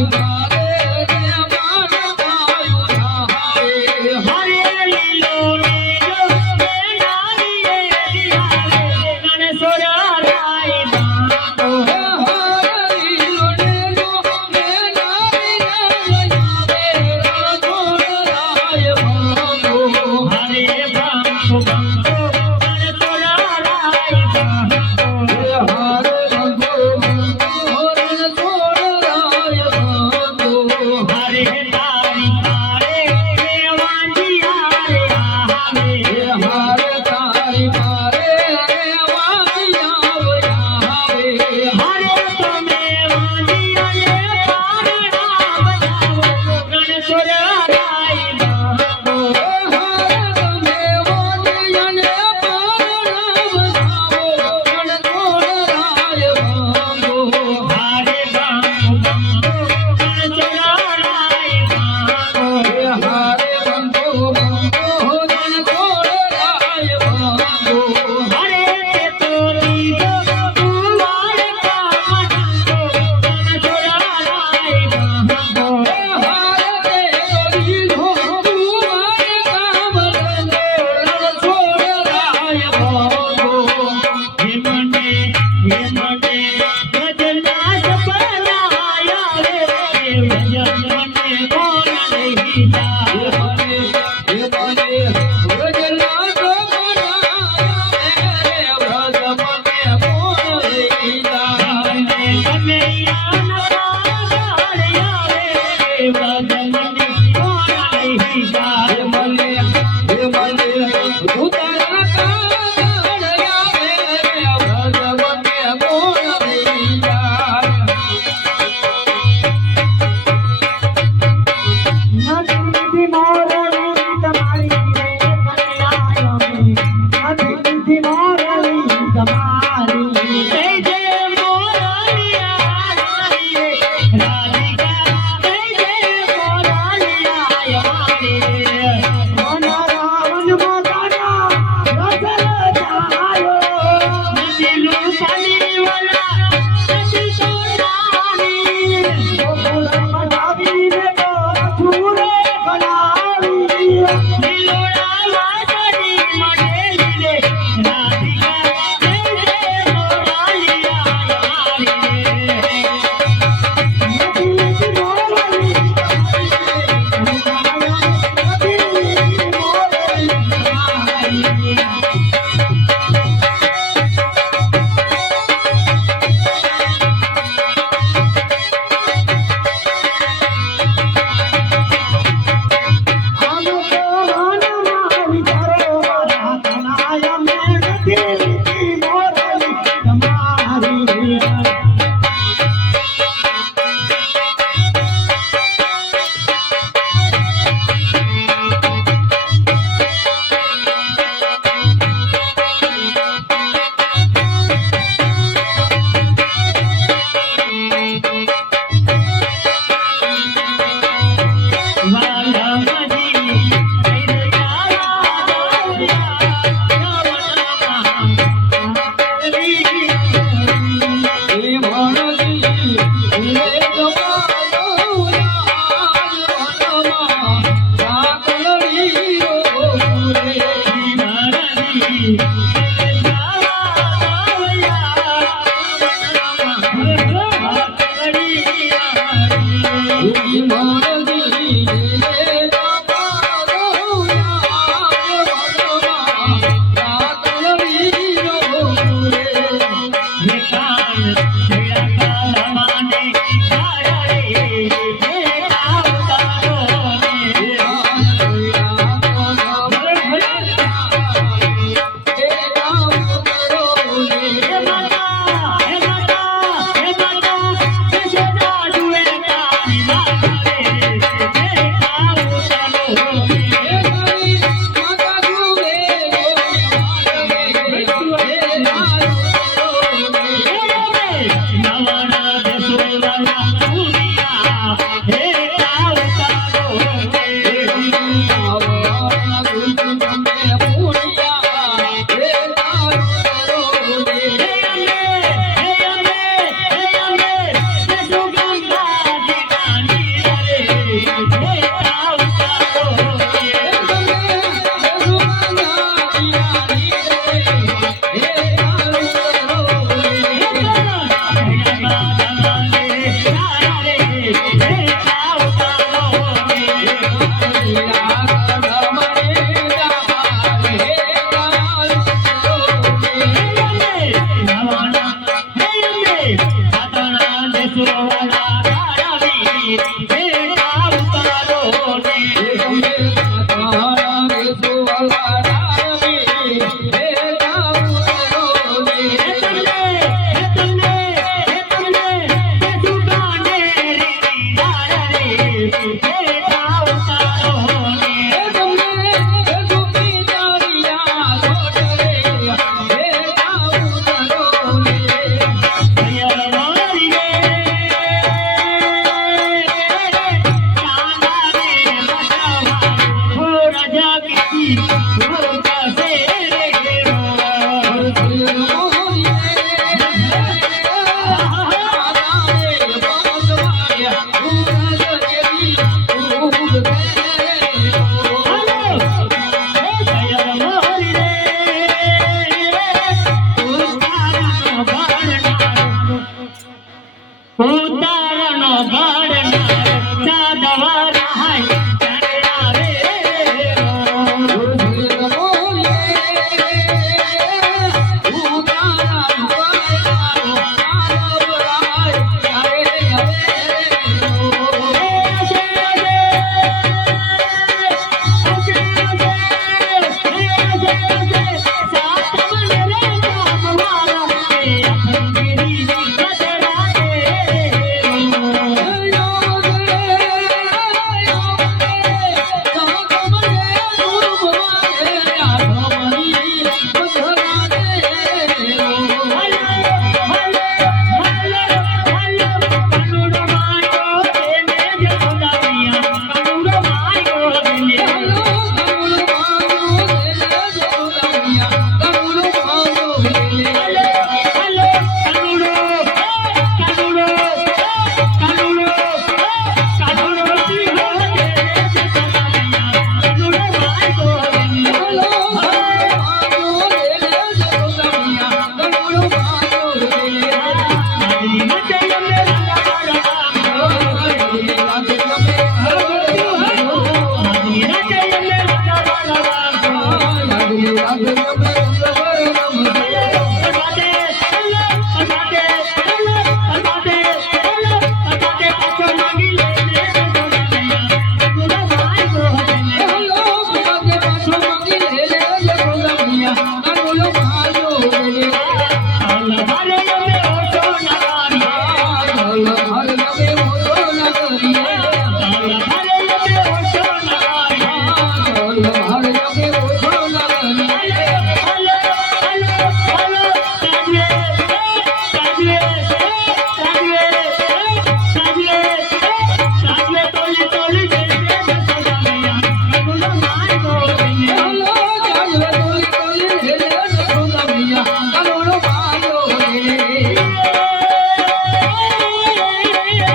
Shiva. thank you. ¡Adelante!